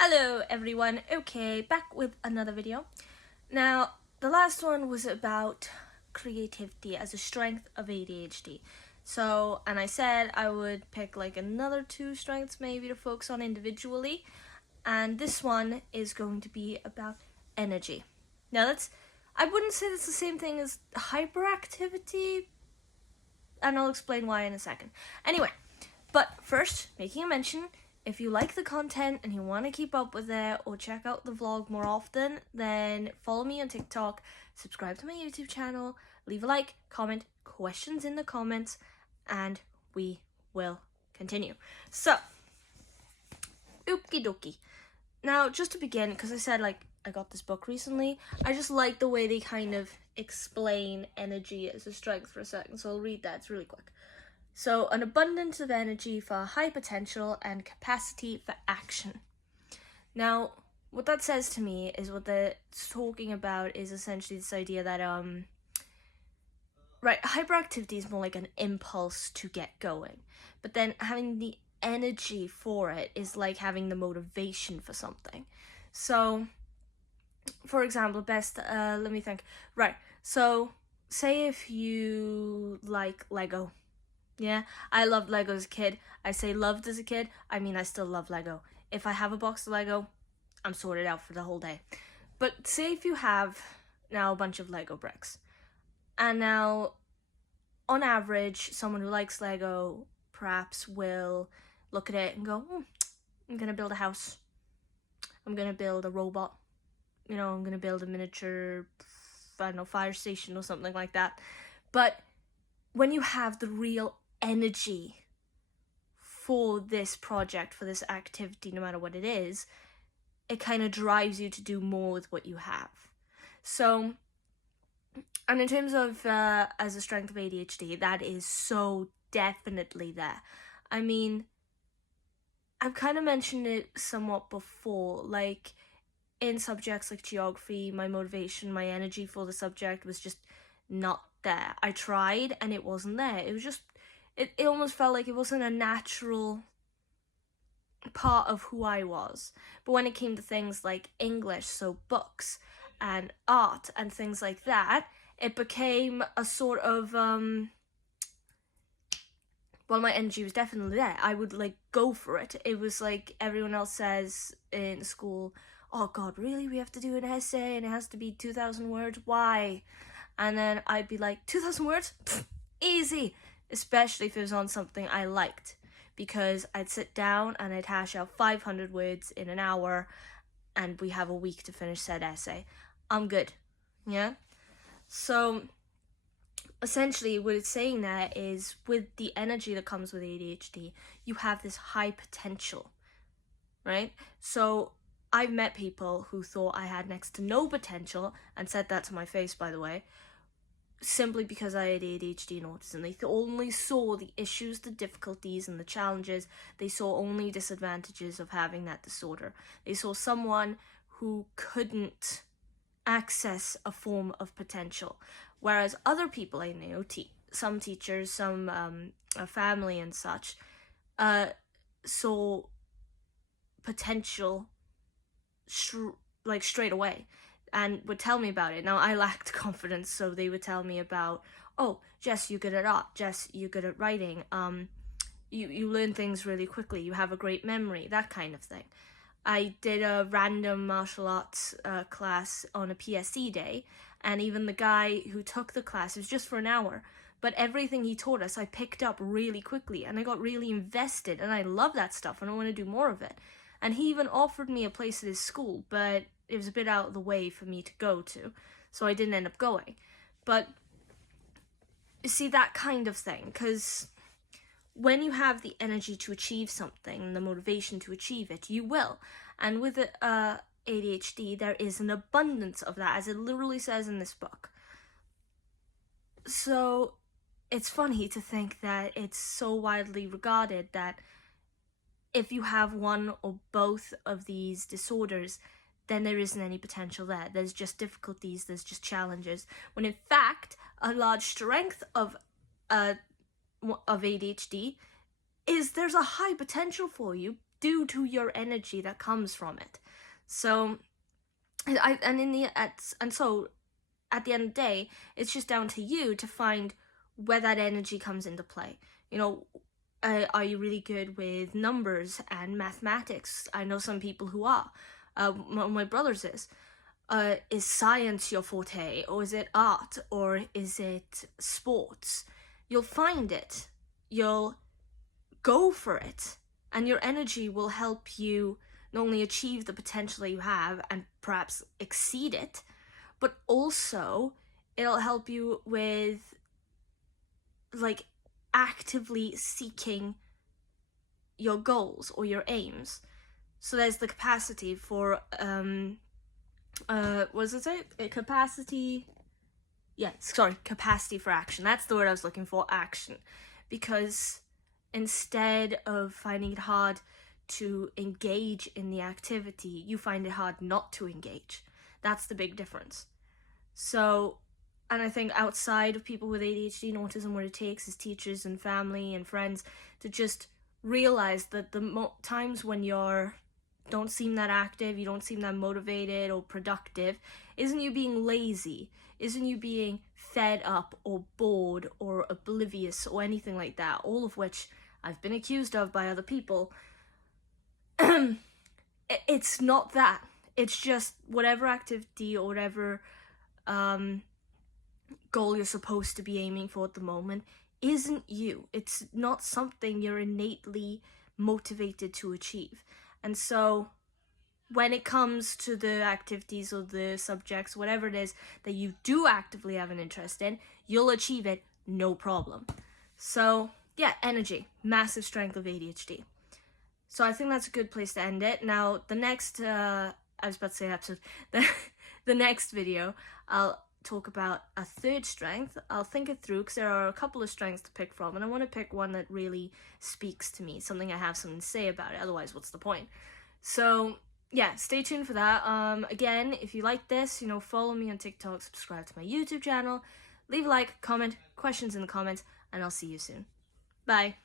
Hello everyone, okay, back with another video. Now, the last one was about creativity as a strength of ADHD. So, and I said I would pick like another two strengths maybe to focus on individually. And this one is going to be about energy. Now I wouldn't say that's the same thing as hyperactivity, and I'll explain why in a second. Anyway, but first, making a mention, if you like the content and you want to keep up with it or check out the vlog more often, then follow me on TikTok, subscribe to my YouTube channel, leave a like, comment, questions in the comments, and we will continue. So, okie dokie. Now, just to begin, because I said like I got this book recently, I just like the way they kind of explain energy as a strength for a second, so I'll read that, it's really quick. So, an abundance of energy for high potential and capacity for action. Now, what that says to me is what they're talking about is essentially this idea that, right, hyperactivity is more like an impulse to get going. But then having the energy for it is like having the motivation for something. So, for example, let me think. Right, so say if you like Lego. Yeah, I loved Lego as a kid. I say loved as a kid, I mean I still love Lego. If I have a box of Lego, I'm sorted out for the whole day. But say if you have now a bunch of Lego bricks, and now on average, someone who likes Lego perhaps will look at it and go, I'm gonna build a house. I'm gonna build a robot. I'm gonna build a miniature, I don't know, fire station or something like that. But when you have the real energy for this project, for this activity, no matter what it is, it kind of drives you to do more with what you have. So, and in terms of as a strength of ADHD, that is so definitely there. I mean, I've kind of mentioned it somewhat before, like in subjects like geography, my motivation, my energy for the subject was just not there. I tried and it wasn't there. It was just, it almost felt like it wasn't a natural part of who I was. But when it came to things like English, so books and art and things like that, it became a sort of, well, my energy was definitely there. I would like go for it. It was like everyone else says in school, oh God, really? We have to do an essay and it has to be 2,000 words? Why? And then I'd be like, 2,000 words? Pfft, easy! Especially if it was on something I liked. Because I'd sit down and I'd hash out 500 words in an hour and we have a week to finish said essay. I'm good. Yeah? So, essentially what it's saying there is with the energy that comes with ADHD, you have this high potential. Right? So, I've met people who thought I had next to no potential, and said that to my face, by the way, simply because I had ADHD and autism. They only saw the issues, the difficulties, and the challenges. They saw only disadvantages of having that disorder. They saw someone who couldn't access a form of potential. Whereas other people I knew, some teachers, some family and such, saw potential like straight away and would tell me about it. Now, I lacked confidence, so they would tell me about, oh, Jess, you're good at art. Jess, you're good at writing. You learn things really quickly. You have a great memory, that kind of thing. I did a random martial arts class on a PSE day, and even the guy who took the class, it was just for an hour, but everything he taught us I picked up really quickly, and I got really invested, and I love that stuff, and I want to do more of it. And he even offered me a place at his school, but it was a bit out of the way for me to go to, so I didn't end up going. But you see, that kind of thing, because when you have the energy to achieve something, the motivation to achieve it, you will. And with ADHD, there is an abundance of that, as it literally says in this book. So it's funny to think that it's so widely regarded that if you have one or both of these disorders, then there isn't any potential there. There's just difficulties, there's just challenges. When in fact, a large strength of ADHD is there's a high potential for you, due to your energy that comes from it. So so at the end of the day, it's just down to you to find where that energy comes into play. You know, are you really good with numbers and mathematics? I know some people who are. One of my brothers is. Is science your forte, or is it art, or is it sports? You'll find it. You'll go for it, and your energy will help you not only achieve the potential that you have and perhaps exceed it, but also it'll help you with like actively seeking your goals or your aims. So there's the capacity for what does it say? Capacity for action. That's the word I was looking for, action. Because instead of finding it hard to engage in the activity, you find it hard not to engage. That's the big difference. So, and I think outside of people with ADHD and autism, what it takes is teachers and family and friends to just realize that the times when you're don't seem that active, you don't seem that motivated or productive, isn't you being lazy, isn't you being fed up or bored or oblivious or anything like that, all of which I've been accused of by other people. It's not that. It's just whatever activity or whatever goal you're supposed to be aiming for at the moment isn't you. It's not something you're innately motivated to achieve. And so when it comes to the activities or the subjects, whatever it is that you do actively have an interest in, you'll achieve it no problem. So yeah, energy, massive strength of ADHD. So I think that's a good place to end it. Now the next I was about to say episode, the next video I'll talk about a third strength. I'll think it through because there are a couple of strengths to pick from, and I want to pick one that really speaks to me, something I have something to say about it. Otherwise, what's the point? So yeah, stay tuned for that. Again, if you like this, follow me on TikTok, subscribe to my YouTube channel, leave a like, comment, questions in the comments, and I'll see you soon. Bye.